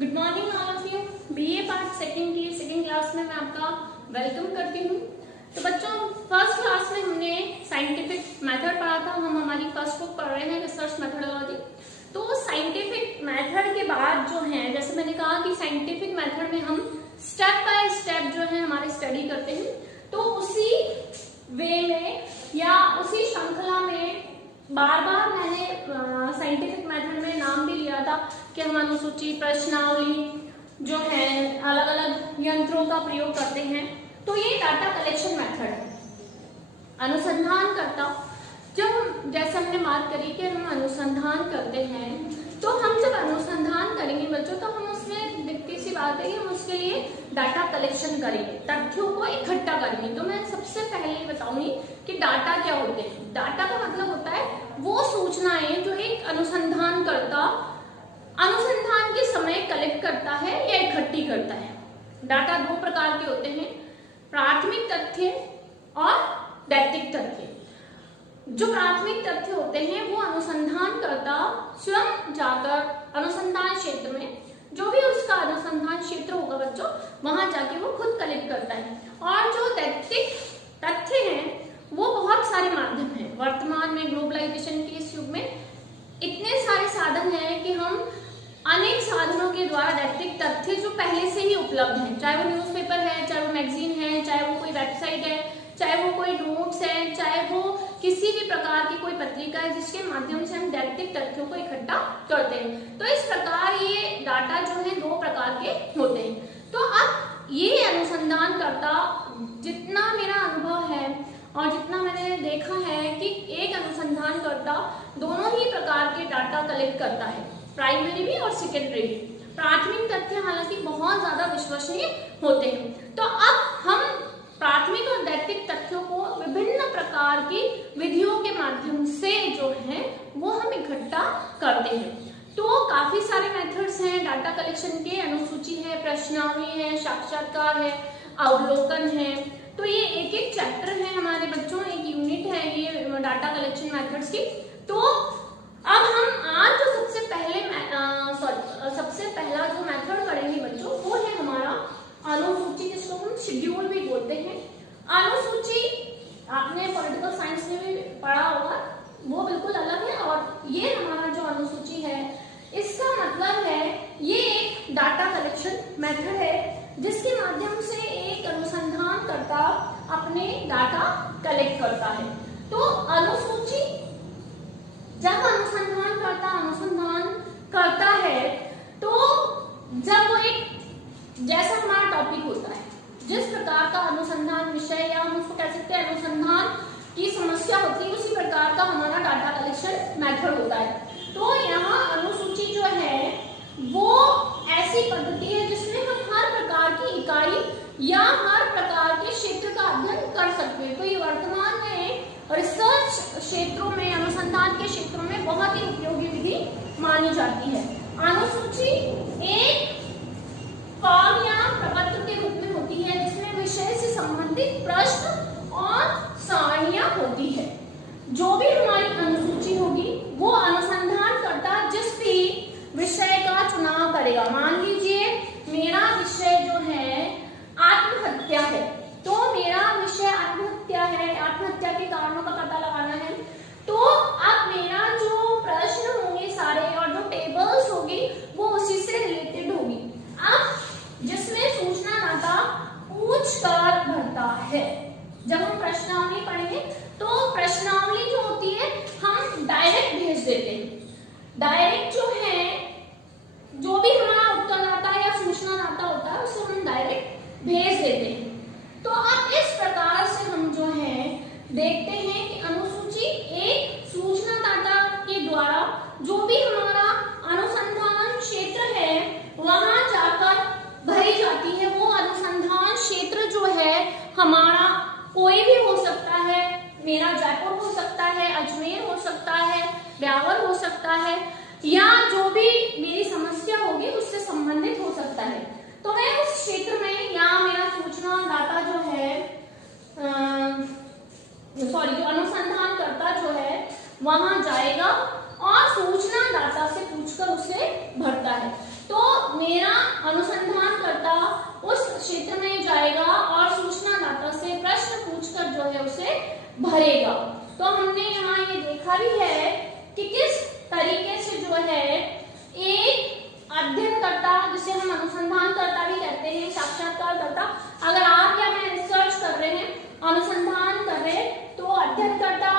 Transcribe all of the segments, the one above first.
Good morning all of you. BA part second की second class में मैं आपका वेलकम करती हूँ। तो बच्चों, फर्स्ट क्लास में हमने साइंटिफिक मेथड पढ़ा था। हम हमारी फर्स्ट बुक पढ़ रहे हैं रिसर्च मेथोडोलॉजी। तो साइंटिफिक मेथड के बाद जो है, जैसे मैंने कहा कि साइंटिफिक मेथड में हम स्टेप बाय स्टेप जो है हमारे स्टडी करते हैं। तो उसी वे में या उसी श्रृंखला में बार बार मैंने साइंटिफिक मेथड में नाम भी लिया था कि हम अनुसूची, प्रश्नावली जो है अलग अलग यंत्रों का प्रयोग करते हैं। तो ये डाटा कलेक्शन मेथड है। अनुसंधान करता, जब जैसे हमने बात करी कि हम अनुसंधान करते हैं, तो हम जब अनुसंधान करेंगे बच्चों, तो हम उसमें दिखती सी बात है कि हम उसके लिए डाटा कलेक्शन करेंगे, तथ्यों को इकट्ठा करेंगे। तो मैं सबसे पहले बताऊंगी कि डाटा क्या होते हैं। डाटा का मतलब होता है वो सूचनाएं जो एक अनुसंधान करता अनुसंधान के समय कलेक्ट करता है या इकट्ठी करता है। डाटा दो प्रकार के होते हैं, प्राथमिक तथ्य और दैतिक तथ्य। जो प्राथमिक तथ्य होते हैं वो अनुसंधान करता स्वयं जाकर अनुसंधान क्षेत्र में, जो भी उसका अनुसंधान क्षेत्र होगा बच्चों, वहां जाके वो खुद कलेक्ट करता है। और जो दैतिक तथ्य हैं वो बहुत सारे माध्यम हैं। वर्तमान में ग्लोबलाइजेशन के इस युग में इतने सारे साधन हैं कि हम अनेक साधनों के द्वारा दैतिक तथ्य जो पहले से ही उपलब्ध हैं, चाहे वो न्यूज़पेपर है, चाहे वो मैगजीन है, चाहे वो कोई वेबसाइट है, चाहे वो कोई नोट्स है, चाहे वो किसी भी प्रकार की कोई पत्रिका है, जिसके माध्यम से हम दैतिक तथ्यों को इकट्ठा करते हैं। तो इस प्रकार ये डाटा जो है दो प्रकार के होते हैं। तो अब ये अनुसंधान करता, जितना मेरा अनुभव है और जितना मैंने देखा है कि एक अनुसंधान करता दोनों ही प्रकार के डाटा कलेक्ट करता है, प्राइमरी भी और सेकेंडरी भी। प्राथमिक तथ्य हालांकि बहुत ज्यादा विश्वसनीय होते हैं। तो अब हम प्राथमिक और दैतिक तथ्यों को विभिन्न प्रकार की विधियों के माध्यम से जो है वो हम इकट्ठा करते हैं। तो काफी सारे मेथड्स हैं डाटा कलेक्शन के। अनुसूची है, प्रश्नावली है, साक्षात्कार है, अवलोकन है। तो ये एक एक चैप्टर है हमारे बच्चों, एक यूनिट है ये डाटा कलेक्शन मेथड्स की। तो अब हम आज जो सबसे पहला जो मेथड पढ़ेंगे बच्चों, वो है हमारा अनुसूची, जिसको हम शेड्यूल भी बोलते हैं। अनुसूची आपने पॉलिटिकल साइंस में भी पढ़ा होगा, वो बिल्कुल अलग है। और ये हमारा जो अनुसूची है, इसका मतलब है ये एक डाटा कलेक्शन मेथड है, जिसके माध्यम से एक अनुसंधान करता अपने डाटा कलेक्ट करता है। तो अनुसूची जब अनुसंधान करता है, तो जब वो एक, जैसा हमारा टॉपिक होता है, जिस प्रकार का अनुसंधान विषय या हम उसको कह सकते हैं अनुसंधान की समस्या होती है, उसी प्रकार का हमारा डाटा कलेक्शन मेथड होता है। तो यहाँ अनुसूची जो है वो ऐसी पद्धति है जिसमें हम हर प्रकार की इकाई या हर प्रकार के क्षेत्र का अध्ययन कर सकते हैं। तो ये वर्तमान में रिसर्च क्षेत्रों में, अनुसंधान के क्षेत्रों में बहुत ही उपयोगी विधि मानी जाती है। अनुसूची एक फॉर्म या प्रपत्र के रूप में होती है, जिसमें विषय से संबंधित प्रश्न और सारणियां होती है। जो भी हमारी अनुसूची होगी वो अनुसंधान करता जिस भी विषय का चुनाव करेगा। मान लीजिए मेरा विषय जो है आत्महत्या है, तो मेरा विषय आत्महत्या है, आत्महत्या के कारणों का पता लगाना है। तो अब मेरा जो प्रश्न होंगे सारे और जो टेबल्स होगी वो उसी से रिलेटेड होगी। अब जिसमें सूचना दाता पूछकर भरता है। जब हम प्रश्नावली पढ़ेंगे तो प्रश्नावली जो होती है हम डायरेक्ट भेज देते हैं। डायरेक्ट जो है, जो भी हमारा उत्तरदाता या सूचना दाता होता है उसे हम डायरेक्ट भेज देते हैं। तो अब इस प्रकार से हम जो है देखते हैं कि अनुसूची एक सूचना दाता के द्वारा जो भी हमारा अनुसंधान क्षेत्र है वहां जाकर भरी जाती है। वो अनुसंधान क्षेत्र जो है हमारा कोई भी हो सकता है, मेरा जयपुर हो सकता है, अजमेर हो सकता है, ब्यावर हो सकता है, या जो भी मेरी समस्या होगी उससे संबंधित हो सकता है। तो मैं उस क्षेत्र में या मेरा सूचना दाता जो है जो अनुसंधान करता जो है वहां जाएगा और सूचना दाता से पूछकर उसे भरता है। तो मेरा अनुसंधानकर्ता उस क्षेत्र में जाएगा और सूचनादाता से प्रश्न पूछकर जो है उसे भरेगा। तो हमने यहाँ ये देखा भी है कि किस तरीके से जो है एक अध्ययनकर्ता, जिसे हम अनुसंधानकर्ता भी कहते हैं, साक्षात्कारकर्ता, अगर आप या मैं रिसर्च कर रहे हैं, अनुसंधान कर रहे हैं, तो अध्ययनकर्ता,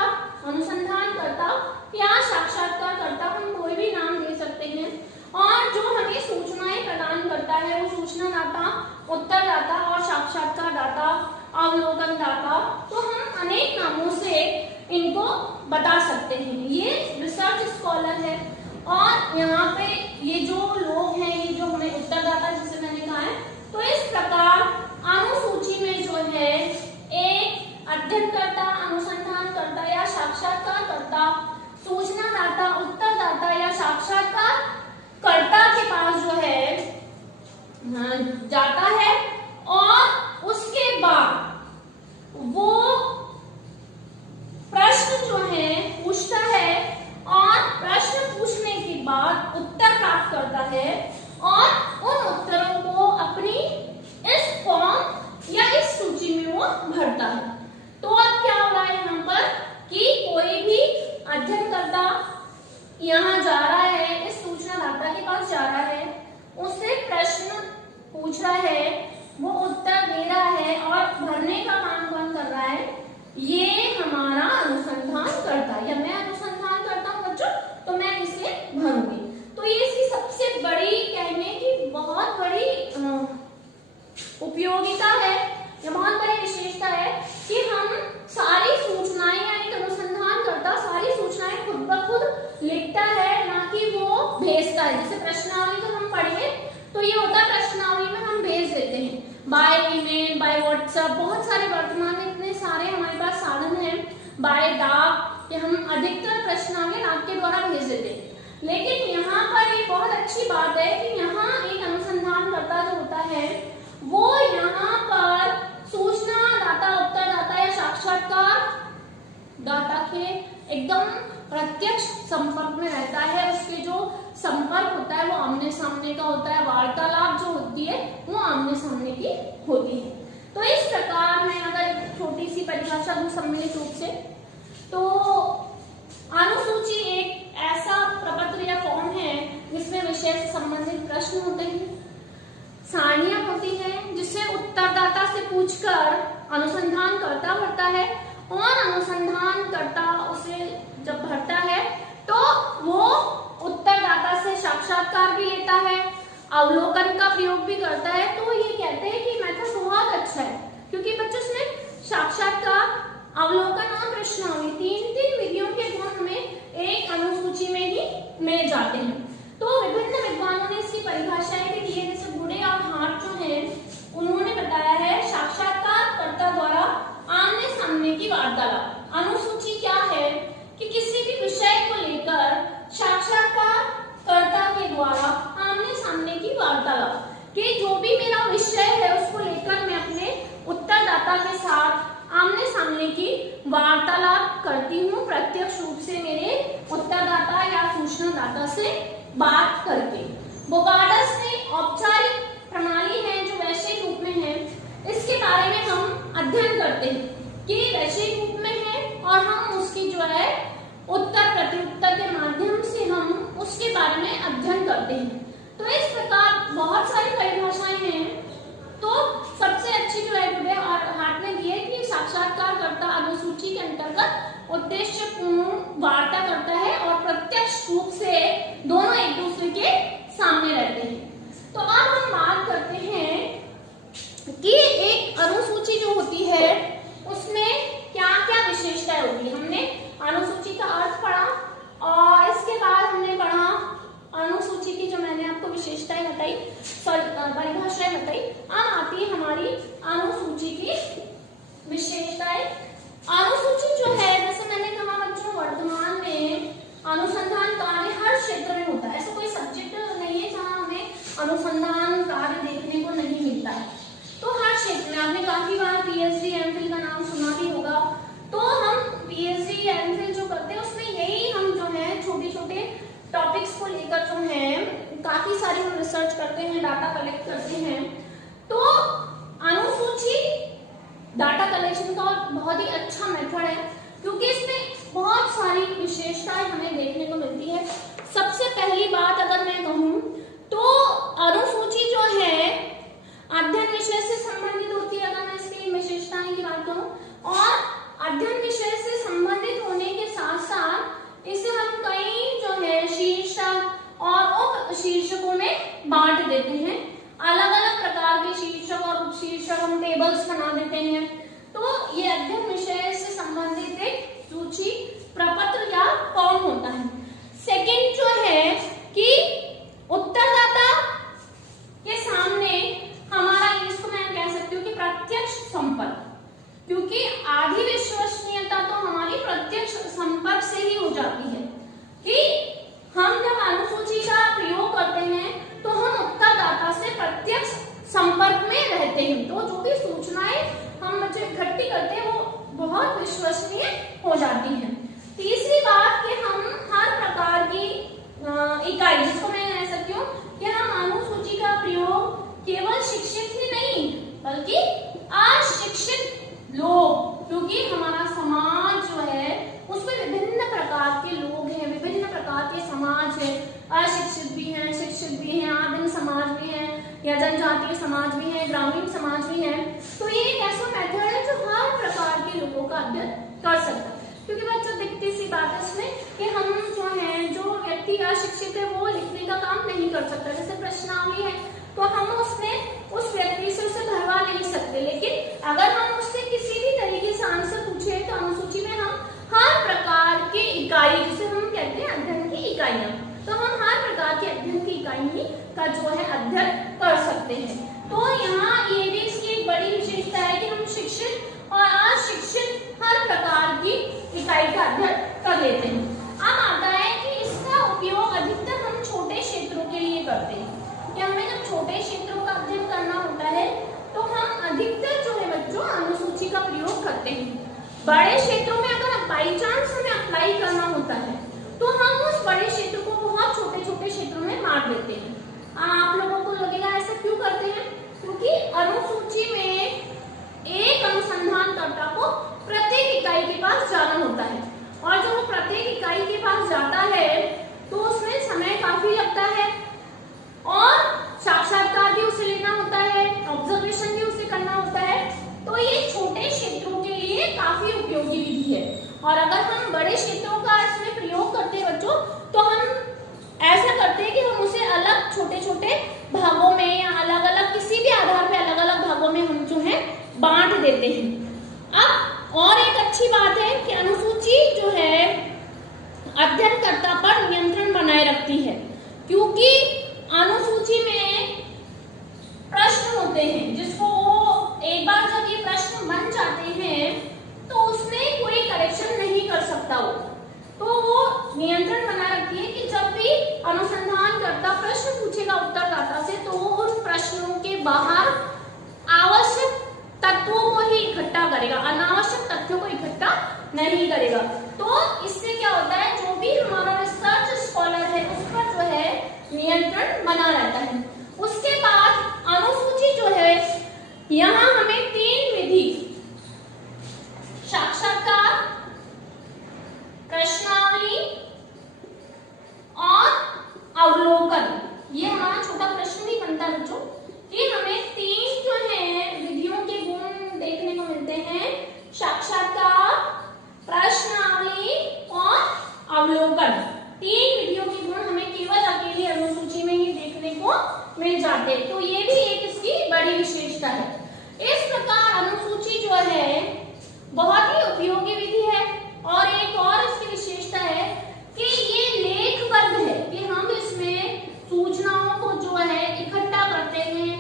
अनुसंधानकर्ता या साक्षात्कारकर्ता हम कोई भी नाम दे सकते हैं। और जो हमें सूचनाएं प्रदान करता है वो सूचनादाता, उत्तरदाता और साक्षात्कारदाता, अवलोकनदाता, तो हम अनेक नामों से इनको बता सकते हैं। ये रिसर्च स्कॉलर है। और यहाँ पे ये जो लोग हैं, ये जो हमें उत्तरदाता जिसे मैंने कहा है, तो इस प्रकार अनुसूची में जो है एक अध्ययनकर्ता, अनुसंधानकर्ता या साक्षात्कारकर्ता, सूचनादाता, उत्तरदाता या साक्षात्कारकर्ता के पास जो है जाता है और उसके बाद वो प्रश्न जो है पूछता है और प्रश्न पूछने के बाद उत्तर प्राप्त करता है और उन उत्तरों को अपनी इस फॉर्म या इस सूची में वो भरता है। तो अब क्या हो रहा है यहाँ पर कि कोई भी अध्ययनकर्ता यहाँ जा रहा है, इस सूचनादाता के पास जा रहा है, उससे प्रश्न पूछ रहा है, वो उत्तर दे रहा है और भरने का काम कौन कर रहा है? ये हमारा अनुसंधान करता है, या मैं अनुसंधान करता हूँ बच्चों, तो मैं इसे भरूंगी। तो ये इसकी सबसे बड़ी कहने की बहुत बड़ी उपयोगिता है, या बहुत बड़ी विशेषता है कि हम सारी सूचनाएं, या एक अनुसंधान करता सारी सूचनाएं खुद ब खुद लिखता है, ना कि वो भेजता है। जैसे प्रश्नावली तो हम पढ़े तो ये होता है, प्रश्नावली में हम भेज देते हैं बाय ईमेल, बाय व्हाट्सएप, बहुत सारे वर्तमान में इतने सारे हमारे पास साधन हैं, बाय डाक, कि हम अधिकतर प्रश्नावली डाक के द्वारा भेज देते हैं। लेकिन यहाँ पर एक बहुत अच्छी बात है कि यहाँ एक अनुसंधानकर्ता जो होता है वो यहाँ पर सूचनादाता, उत्तरदाता या साक्षात्कार दाता के एकदम प्रत्यक्ष संपर्क में रहता है। उसके जो संपर्क होता है वो आमने सामने का होता है, वार्तालाप जो होती है वो आमने सामने की होती है। तो इस प्रकार में अगर एक छोटी सी परिभाषा दूं सम्मिलित रूप से, तो अनुसूची एक ऐसा प्रपत्र या फॉर्म है जिसमें विषय से संबंधित प्रश्न होते हैं, सारणियां होती हैं, जिससे उत्तरदाता से पूछकर अनुसंधान करता भरता है, और अनुसंधान करता उसे जब भरता है तो वो उत्तरदाता से साक्षात्कार भी लेता है, अवलोकन का प्रयोग भी करता है। तो ये कहते हैं कि मेथड बहुत अच्छा है, क्योंकि बच्चों इसमें साक्षात्कार, अवलोकन और प्रश्नावली तीन विधियों के गुण हमें एक अनुसूची में ही मिल जाते हैं। तो विभिन्न विद्वानों ने इसकी परिभाषाएं भी दी है, जैसे बुड़े और हार्ट जो है उन्होंने बताया है साक्षात्कारकर्ता द्वारा आमने सामने की वार्तालाप। अनुसूची क्या है कि किसी भी विषय को लेकर साक्षात्कारकर्ता के द्वारा आमने सामने की वार्तालाप, कि जो भी मेरा विषय है उसको लेकर मैं अपने उत्तरदाता के साथ आमने सामने की वार्तालाप करती हूँ, प्रत्यक्ष रूप से मेरे उत्तरदाता या सूचनादाता से बात करके। बोगार्डस ने औपचारिक प्रणाली है जो वैश्विक रूप में है, इसके बारे में हम अध्ययन करते हैं कि वैश्विक रूप में है, और हम उसकी जो है उत्तर प्रत्युत्तर के माध्यम से हम उसके बारे में अध्ययन करते हैं। तो इस प्रकार बहुत सारी परिभाषाएं हैं। तो सबसे अच्छी जो है बुड़े और हार्ट ने दी है कि साक्षात्कारकर्ता अनुसूची के अंतर्गत उद्देश्यपूर्ण वार्ता करता है और प्रत्यक्ष रूप से दोनों एक दूसरे के सामने रहते हैं। तो अब हम बात करते हैं कि एक अनुसूची जो होती है उसमें क्या क्या विशेषताएं होती है। हमने अनुसूची का अर्थ पढ़ा और इसके बाद हमने पढ़ा अनुसूची की जो मैंने आपको विशेषताएं बताई, परिभाषाएं बताई। अब आती है हमारी अनुसूची की विशेषताएं। अनुसूची जो है, जैसे मैंने कहा बच्चों, वर्तमान में अनुसंधान कार्य हर क्षेत्र में होता है। ऐसा कोई सब्जेक्ट नहीं है जहां हमें अनुसंधान कार्य देखने को नहीं मिलता है। तो हर क्षेत्र में आपने काफी बार पीएचडी एमफिल का नाम सुना भी होगा। तो हम पीएचडी एमफिल जो करते हैं उसमें यही हम जो है छोटे छोटे टॉपिक्स को लेकर जो है काफी सारी हम रिसर्च करते हैं, डाटा कलेक्ट करते हैं, तो अनुसूची डाटा कलेक्शन का बहुत ही अच्छा मेथड है, क्योंकि इसमें बहुत सारी विशेषताएं हमें देखने को मिलती है। सबसे पहली बात अगर मैं कहूँ तो अनुसूची जो है अध्ययन विषय से संबंधित होती है, अगर मैं इसकी विशेषताएं की बात करूँ, और अध्ययन विषय से संबंधित होने के साथ साथ इसे हम कई जो है शीर्षक और उप शीर्षकों में बांट देते हैं। अलग अलग प्रकार के शीर्षक और उप शीर्षक हम टेबल्स बना देते हैं। तो ये अध्ययन विषय से संबंधित एक सूची, प्रपत्र या फॉर्म होता है। सेकंड जो है कि उत्तरदाता के सामने हमारा, इसको मैं कह सकती हूँ कि प्रत्यक्ष संपर्क, क्योंकि आधी विश्वसनीयता तो हमारी प्रत्यक्ष संपर्क से ही हो जाती है कि हम जब अनुसूची का प्रयोग करते हैं तो हम उत्तरदाता से प्रत्यक्ष संपर्क में रहते हैं, तो जो भी सूचनाएं हम इकट्ठी करते हैं वो बहुत विश्वसनीय हो जाती है। तीसरी बात कि हम हर प्रकार की इकाई, जिसको मैं कह सकती हूँ कि हम अनुसूची का प्रयोग केवल शिक्षित ही नहीं बल्कि अशिक्षित लोग, क्योंकि हमारा समाज जो है उसमें विभिन्न प्रकार के लोग हैं, विभिन्न प्रकार के समाज है, अशिक्षित भी हैं, शिक्षित भी हैं, आदिम समाज भी है या जनजातीय समाज भी है, ग्रामीण समाज भी है। तो ये एक ऐसा मेथड है जो हर प्रकार के लोगों का अध्ययन कर सकता है, क्योंकि बच्चों दिखती सी बात है इसमें कि हम जो है, जो व्यक्ति अशिक्षित है वो लिखने का काम नहीं कर सकता। जैसे प्रश्नावली है तो हम उसमें उस व्यक्ति से उसे भरवा नहीं सकते, लेकिन अगर हम उससे किसी भी तरीके से आंसर पूछे तो अनुसूची में हम हर प्रकार की इकाई, जिसे हम कहते हैं अध्ययन की इकाइयां, तो हम हर प्रकार की अध्ययन की इकाई का जो है अध्ययन कर सकते हैं। तो यहाँ ये भी इसकी एक बड़ी विशेषता है कि हम शिक्षित और अशिक्षित हर प्रकार की इकाई का अध्ययन कर लेते हैं। अब आता है कि इसका उपयोग अधिकतर हम छोटे क्षेत्रों के लिए करते हैं, कि हमें जब छोटे क्षेत्रों का अध्ययन करना होता है तो हम अधिकतर जो है बच्चों अनुसूची का प्रयोग करते हैं। बड़े क्षेत्रों में अगर बाई चांस हमें अप्लाई करना होता है तो हम उस बड़े क्षेत्र को बहुत छोटे छोटे क्षेत्रों में बांट देते हैं। आप लोगों को लगेगा ऐसा क्यों करते हैं? क्योंकि अनुसूची में एक अनुसंधानकर्ता को प्रत्येक इकाई के पास जाना होता है, और जब वो प्रत्येक इकाई के पास जाता है तो उसमें समय काफी लगता है और साक्षात्कार भी उसे लेना होता है, ऑब्जर्वेशन भी उसे करना होता है। तो ये छोटे क्षेत्रों के लिए काफी उपयोगी विधि है। और अगर हम बड़े क्षेत्रों का इसमें प्रयोग करते हैं बच्चों, तो हम ऐसा करते हैं कि हम उसे अलग छोटे छोटे भागों में या अलग अलग किसी भी आधार पे अलग अलग भागों में हम जो है बांट देते हैं। अब और एक अच्छी बात है कि अनुसूची जो है अध्ययनकर्ता पर नियंत्रण बनाए रखती है, क्योंकि अनुसूची में प्रश्न होते हैं जिसको एक बार जब ये प्रश्न बन जाते हैं तो उसमें कोई करेक्शन नहीं कर सकता वो, तो वो नियंत्रण बना रखती है कि जब भी अनुसंधानकर्ता प्रश्न पूछेगा उत्तरदाता से तो वो उन प्रश्नों के बाहर आवश्यक तत्वों को ही इकट्ठा करेगा, अनावश्यक तथ्यों को इकट्ठा नहीं करेगा। तो इससे क्या होता है, जो भी हमारा रिसर्च स्कॉलर है उस पर जो है नियंत्रण बना रहता है। उसके बाद अनुसूची जो है, यहाँ हमें 3 विधि, साक्षात्कार, प्रश्नावली और अवलोकन, ये हमारा छोटा प्रश्न भी बनता है बच्चों कि हमें 3 जो है विधियों के गुण देखने को मिलते हैं, साक्षात्कार, प्रश्नावली और अवलोकन। 3 विधियों के गुण हमें केवल अकेली अनुसूची में ही देखने को मिल जाते हैं। तो ये भी एक इसकी बड़ी विशेषता है। इस प्रकार अनुसूची जो है बहुत ही उपयोगी विधि है। और एक और इसकी विशेषता है कि ये लेख वर्ग है, कि हम इसमें सूचनाओं को जो है इकट्ठा करते हैं।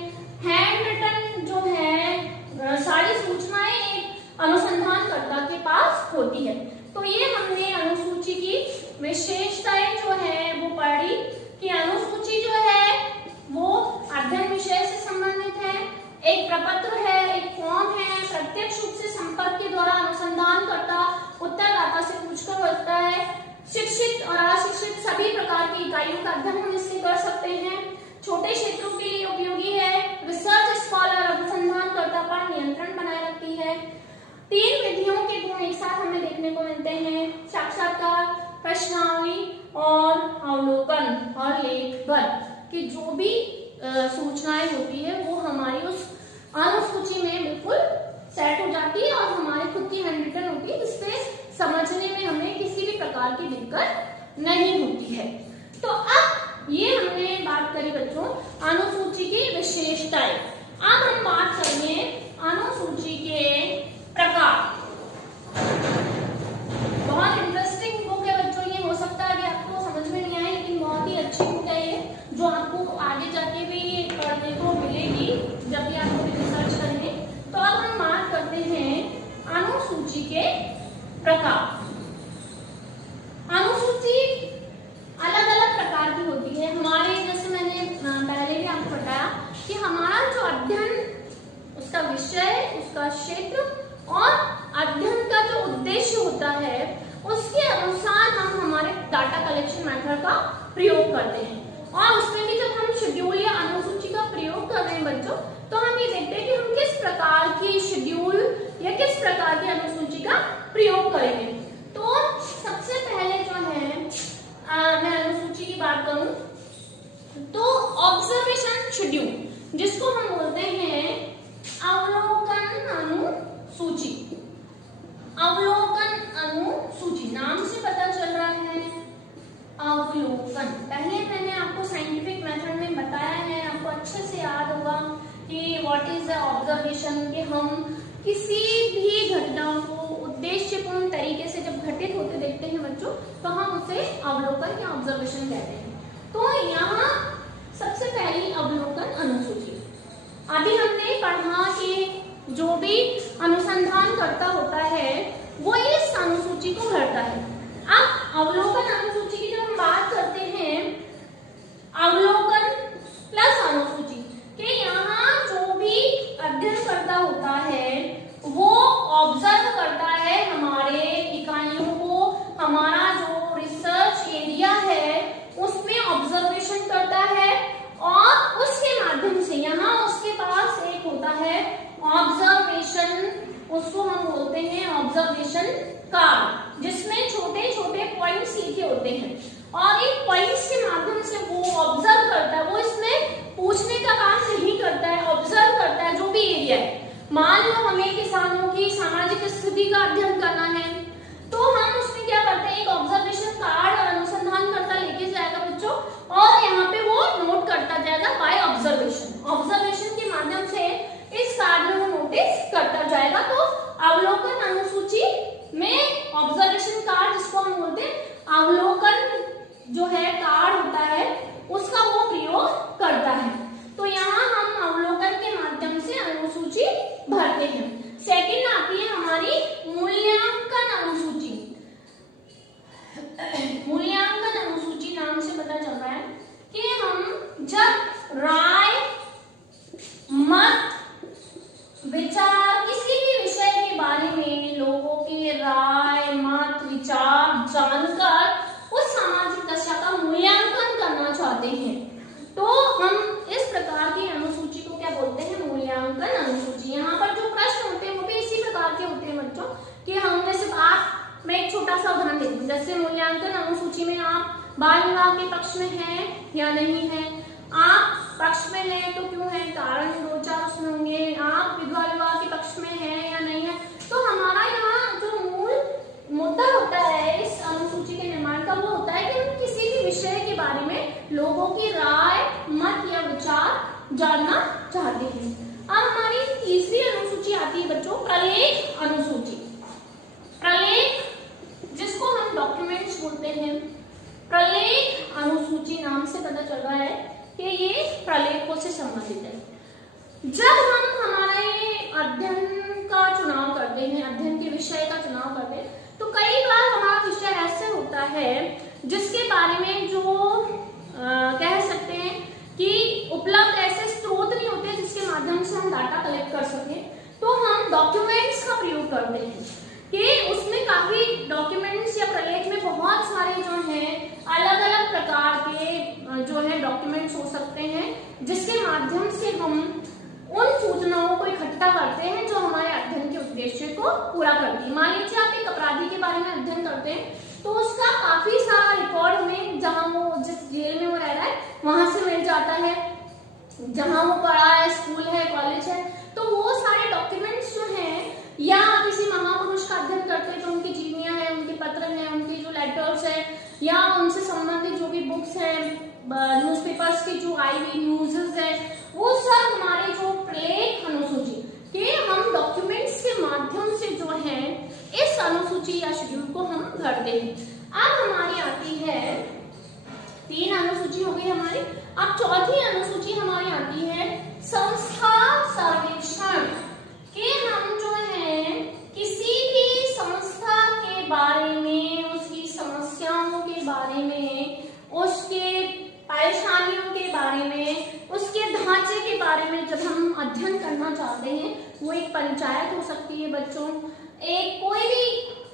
हैंड रिटन जो है सारी सूचनाएं एक अनुसंधानकर्ता के पास होती है। तो ये हमने अनुसूची की विशेषताएं जो है वो पढ़ी कि अनुसूची जो है वो अध्ययन विषय से संबंधित है, एक प्रपत्र है, एक फॉर्म है, प्रत्यक्ष रूप से संपर्क के द्वारा अनुसंधान देखने को मिलते हैं साक्षात्कार, प्रश्नावली और अवलोकन और लेखन कि जो भी सूचनाएं होती है वो हमारी उस अनुसूची में बिल्कुल सेट हो जाती है और हमारी खुद की हैंड रिटन होती है, जिससे समझने में हमें किसी भी प्रकार की दिक्कत नहीं होती है। तो अब ये हमने बात करी बच्चों अनुसूची की विशेषताएं। अब हम बात करेंगे अनुसूची के प्रकार। बहुत इंटरेस्टिंग बुक है बच्चों, ये हो सकता है कि आपको समझ में नहीं आए, लेकिन बहुत ही अच्छी बुक है ये, जो आपको आगे जाके भी पढ़ने को मिलेगी जब भी आपको रिसर्च करेंगे। तो अब हम बात करते हैं अनुसूची के प्रकार। अनुसूची अलग अलग प्रकार की होती है। हमारे जैसे मैंने पहले भी आपको बताया कि हमारा जो अध्ययन, उसका विषय, उसका क्षेत्र और अध्ययन का जो उद्देश्य होता है उसके अनुसार हम हमारे डाटा कलेक्शन मेथड का प्रयोग करते हैं। और उसमें भी जब हम शेड्यूल या अनुसूची का प्रयोग कर रहे हैं बच्चों, तो हम ये देखते हैं कि हम किस प्रकार की शेड्यूल या किस प्रकार की अनुसूची का प्रयोग करेंगे। तो सबसे पहले जो है मैं अनुसूची की बात करूं तो ऑब्जर्वेशन शेड्यूल, जिसको हम बोलते हैं अवलोकन अनुसूची। अवलोकन अनुसूची नाम से पता चल रहा है अवलोकन। पहले मैंने आपको साइंटिफिक मेथड में बताया है, आपको अच्छे से याद होगा कि व्हाट इज द ऑब्जर्वेशन, कि हम किसी भी घटना को उद्देश्यपूर्ण तरीके से जब घटित होते देखते हैं बच्चों, तो हम उसे अवलोकन या ऑब्जर्वेशन कहते हैं। तो यहाँ सबसे पहली अवलोकन अनुसूची। अभी हमने पढ़ा कि जो भी अनुसंधान करता होता है वो इस अनुसूची को भरता है। अब अवलोकन अनुसूची की जब हम बात करते हैं, अवलोकन प्लस अनुसूची के यहाँ जो भी अध्ययन करता होता है वो ऑब्जर्व करता है हमारे इकाइयों को, हमारा जो रिसर्च एरिया है उसमें ऑब्जर्वेशन करता है और उसके माध्यम से यहाँ उसके पास एक होता है ऑब्जर्वेशन, उसको हम बोलते हैं ऑब्जर्वेशन कार्ड, जिसमें छोटे छोटे पॉइंट्स लिखे होते हैं और इन पॉइंट्स के माध्यम से वो ऑब्जर्व करता है। वो इसमें पूछने का काम नहीं करता है, ऑब्जर्व करता है जो भी एरिया है। मान लो हमें किसानों की सामाजिक स्थिति का अध्ययन करना है, तो हम उसमें क्या करते हैं, एक ऑब्जर्वेशन कार्ड और अनुसंधान करता लेके जाएगा बच्चों, और यहाँ पे वो नोट करता जाएगा बाय ऑब्जर्वेशन। ऑब्जर्वेशन के माध्यम से इस कार्ड में वो नोटिस करता जाएगा। तो अवलोकन अनुसूची में ऑब्जर्वेशन कार्ड, जिसको हम बोलते हैं अवलोकन जो है कार्ड होता है, उसका वो प्रयोग करता है। तो यहाँ हम अवलोकन के माध्यम से अनुसूची भरते हैं। सेकंड आती है हमारी मूल्यांकन अनुसूची। मूल्यांकन अनुसूची नाम से पता चल रहा है कि हम जब राय, मत, विचार, किसी भी विषय के बारे में लोगों की राय, मत, विचार जानकर उस सामाजिक दशा का मूल्यांकन करना चाहते हैं, तो हम इस प्रकार की अनुसूची को क्या बोलते हैं, मूल्यांकन अनुसूची। यहाँ पर जो प्रश्न होते हैं वो भी इसी प्रकार के होते हैं बच्चों, कि हमने सिर्फ आप, मैं एक छोटा सा उदाहरण देखूं, जैसे मूल्यांकन अनुसूची में आप बाल विवाह के पक्ष में हैं या नहीं है, आप पक्ष में हैं तो क्यों है, कारण 2-4 उसमें होंगे, आप विधवा विवाह के पक्ष में हैं या नहीं है। तो हमारा यहाँ जो मूल मुद्दा होता है इस अनुसूची के निर्माण का, वो होता है कि हम किसी भी विषय के बारे में लोगों की राय, मत या विचार जानना चाहते हैं। अब हमारी तीसरी अनुसूची आती है बच्चों प्रलेख अनुसूची। प्रलेख, जिसको हम डॉक्यूमेंट्स बोलते हैं, प्रलेख अनुसूची नाम से पता चल रहा है कि ये प्रलेखों से संबंधित है। जब हम हमारे अध्ययन का चुनाव करते हैं, अध्ययन के विषय का चुनाव करते हैं, तो कई बार हमारा विषय ऐसे होता है जिसके बारे में जो कह सकते हैं कि उपलब्ध ऐसे स्रोत नहीं होते जिसके माध्यम से हम डाटा कलेक्ट कर सकें। तो हम डॉक्यूमेंट्स का प्रयोग करते हैं कि उसमें काफी डॉक्यूमेंट्स या प्रलेख में बहुत सारे जो हैं अलग अलग प्रकार के जो है डॉक्यूमेंट्स हो सकते हैं, जिसके माध्यम से हम उन सूचनाओं को इकट्ठा करते हैं जो हमारे अध्ययन के उद्देश्य को पूरा करती है। मान लीजिए आप एक अपराधी के बारे में अध्ययन करते हैं तो उसका काफी सारा रिकॉर्ड हमें जहां वो जिस जेल में वो रह रहा है वहां से मिल जाता है, जहां वो पढ़ा है, स्कूल है, कॉलेज है, तो वो सारे डॉक्यूमेंट्स जो हैं, या किसी महापुरुष का अध्ययन करते हैं तो उनकी जीवनियां हैं, उनके पत्र हैं, उनके जो लेटर्स है, या उनसे संबंधित जो भी बुक्स है, न्यूज़पेपर्स की जो आई हुई न्यूज़ है, वो सब हमारे जो प्रलेख अनुसूची के हम डॉक्यूमेंट्स के माध्यम से जो है इस अनुसूची या शेड्यूल को हम भरते हैं। अब हमारी आती है 3 अनुसूची हो गई हमारी। अब चौथी अनुसूची हमारी आती है संस्था सर्वेक्षण के। हम जो है किसी भी संस्था के बारे में, उसकी समस्याओं के बारे में, उसके परेशानियों के बारे में, उसके ढांचे के बारे में जब हम अध्ययन करना चाहते हैं, वो एक पंचायत हो सकती है बच्चों, एक कोई भी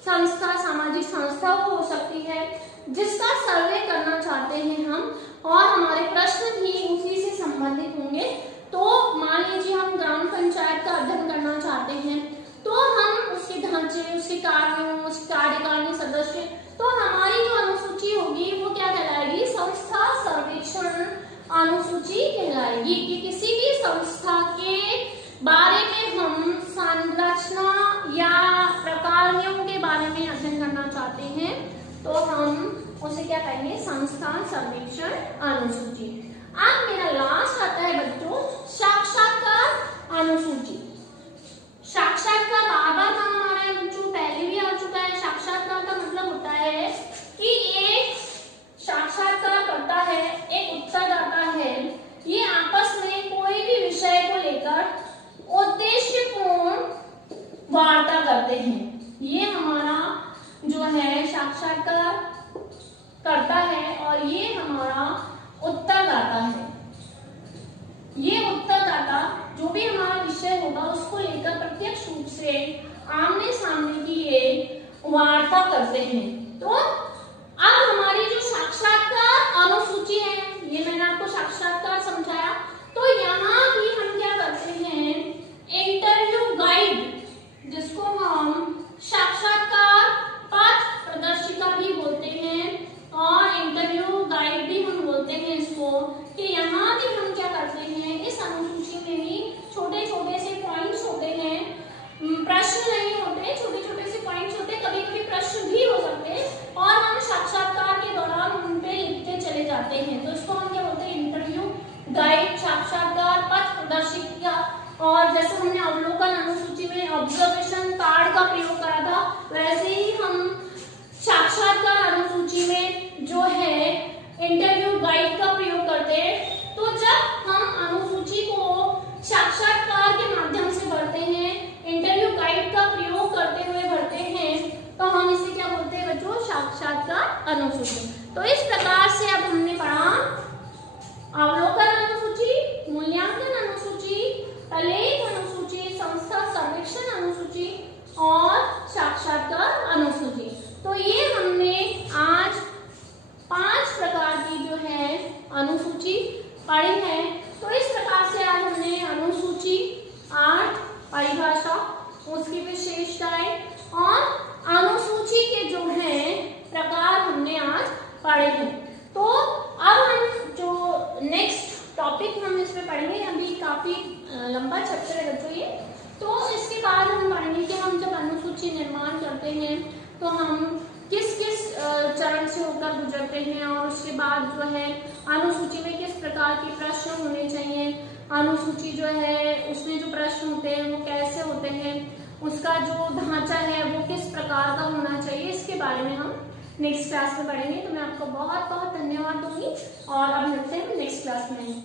संस्था, सामाजिक संस्था हो सकती है, जिसका सर्वे करना चाहते हैं हम, और हमारे प्रश्न भी उसी से संबंधित होंगे। तो मान लीजिए हम ग्राम पंचायत का अध्ययन करना चाहते हैं तो हम उसके ढांचे, उसके कार्यों, उसके कार्यकारिणी सदस्य, तो हमारी जो अनुसूची होगी वो क्या कहलाएगी? संस्था सर्वेक्षण अनुसूची कहलाएगी। कि किसी भी संस्था के बारे में हम संरचना या प्रकारों के बारे में अध्ययन करना चाहते हैं तो हम उसे क्या कहेंगे? संस्था सर्वेक्षण अनुसूची। अब मेरा लास्ट आता है बच्चों साक्षात्कार अनुसूची। साक्षात्कार बार बार काम आ रहा है बच्चों, पहले भी आ चुका है। साक्षात्कार का मतलब होता है कि एक साक्षात्कार करता है, एक उत्तरदाता है, ये आपस में कोई भी विषय को लेकर उद्देश्यपूर्ण वार्ता करते हैं। ये हमारा जो है साक्षात्कार करता है और ये हमारा उत्तरदाता है। ये उत्तरदाता जो भी हमारा विषय होगा उसको लेकर प्रत्यक्ष रूप से आमने सामने की ये वार्ता करते हैं। तो अब हमारी जो साक्षात्कार अनुसूची है, ये मैंने आपको साक्षात्कार समझाया, तो यहाँ भी हम क्या करते हैं? इंटरव्यू गाइड, जिसको हम साक्षात्कार पथ प्रदर्शिका भी बोलते हैं और इंटरव्यू गाइड भी हम बोलते हैं इसको, कि यहाँ भी हम क्या करते हैं? इस अनुसूची में भी छोटे छोटे से पॉइंट्स होते हैं, प्रश्न नहीं होते, छोटे छोटे से पॉइंट्स होते, कभी कभी प्रश्न भी हो सकते हैं और हम साक्षात्कार के दौरान उन पे लिखते चले जाते हैं। तो इसको हम क्या बोलते हैं? इंटरव्यू गाइड, साक्षात्कार पथ प्रदर्शिका। और जैसे हमने अवलोकन अनुसूची में ऑब्जर्वेशन कार्ड का प्रयोग करा था, वैसे ही हम साक्षात्कार अनुसूची में जो है इंटरव्यू गाइड का प्रयोग करते हैं। तो जब हम अनुसूची को साक्षात्कार के माध्यम से भरते हैं, इंटरव्यू गाइड का प्रयोग करते हुए भरते हैं, तो हम इसे क्या बोलते हैं बच्चों? साक्षात्कार अनुसूची। तो इस प्रकार से अब हमने पढ़ा अवलोकन अनुसूची, मूल्यांकन अनुसूची, प्रलेख अनुसूची, संस्था सर्वेक्षण अनुसूची और साक्षात्कार अनुसूची। तो ये हमने आज 5 प्रकार की जो है अनुसूची पढ़ी है। तो इस प्रकार से आज हमने अनुसूची, अर्थ, परिभाषा, उसकी विशेषताएं और अनुसूची के जो है प्रकार हमने आज पढ़े हैं। तो अब हम जो नेक्स्ट टॉपिक हम इसमें पढ़ेंगे, अभी काफी लंबा चैप्टर है बच्चों ये, तो इसके बाद हम पढ़ेंगे कि हम जब अनुसूची निर्माण करते हैं तो हम किस किस चरण से होकर गुजरते हैं और उसके बाद जो है अनुसूची में किस प्रकार के प्रश्न होने चाहिए, अनुसूची जो है उसमें जो प्रश्न होते हैं वो कैसे होते हैं, उसका जो ढांचा है वो किस प्रकार का होना चाहिए, इसके बारे में हम नेक्स्ट क्लास में पढ़ेंगे। तो मैं आपको बहुत बहुत धन्यवाद दूंगी और अब मिलते हैं नेक्स्ट क्लास में।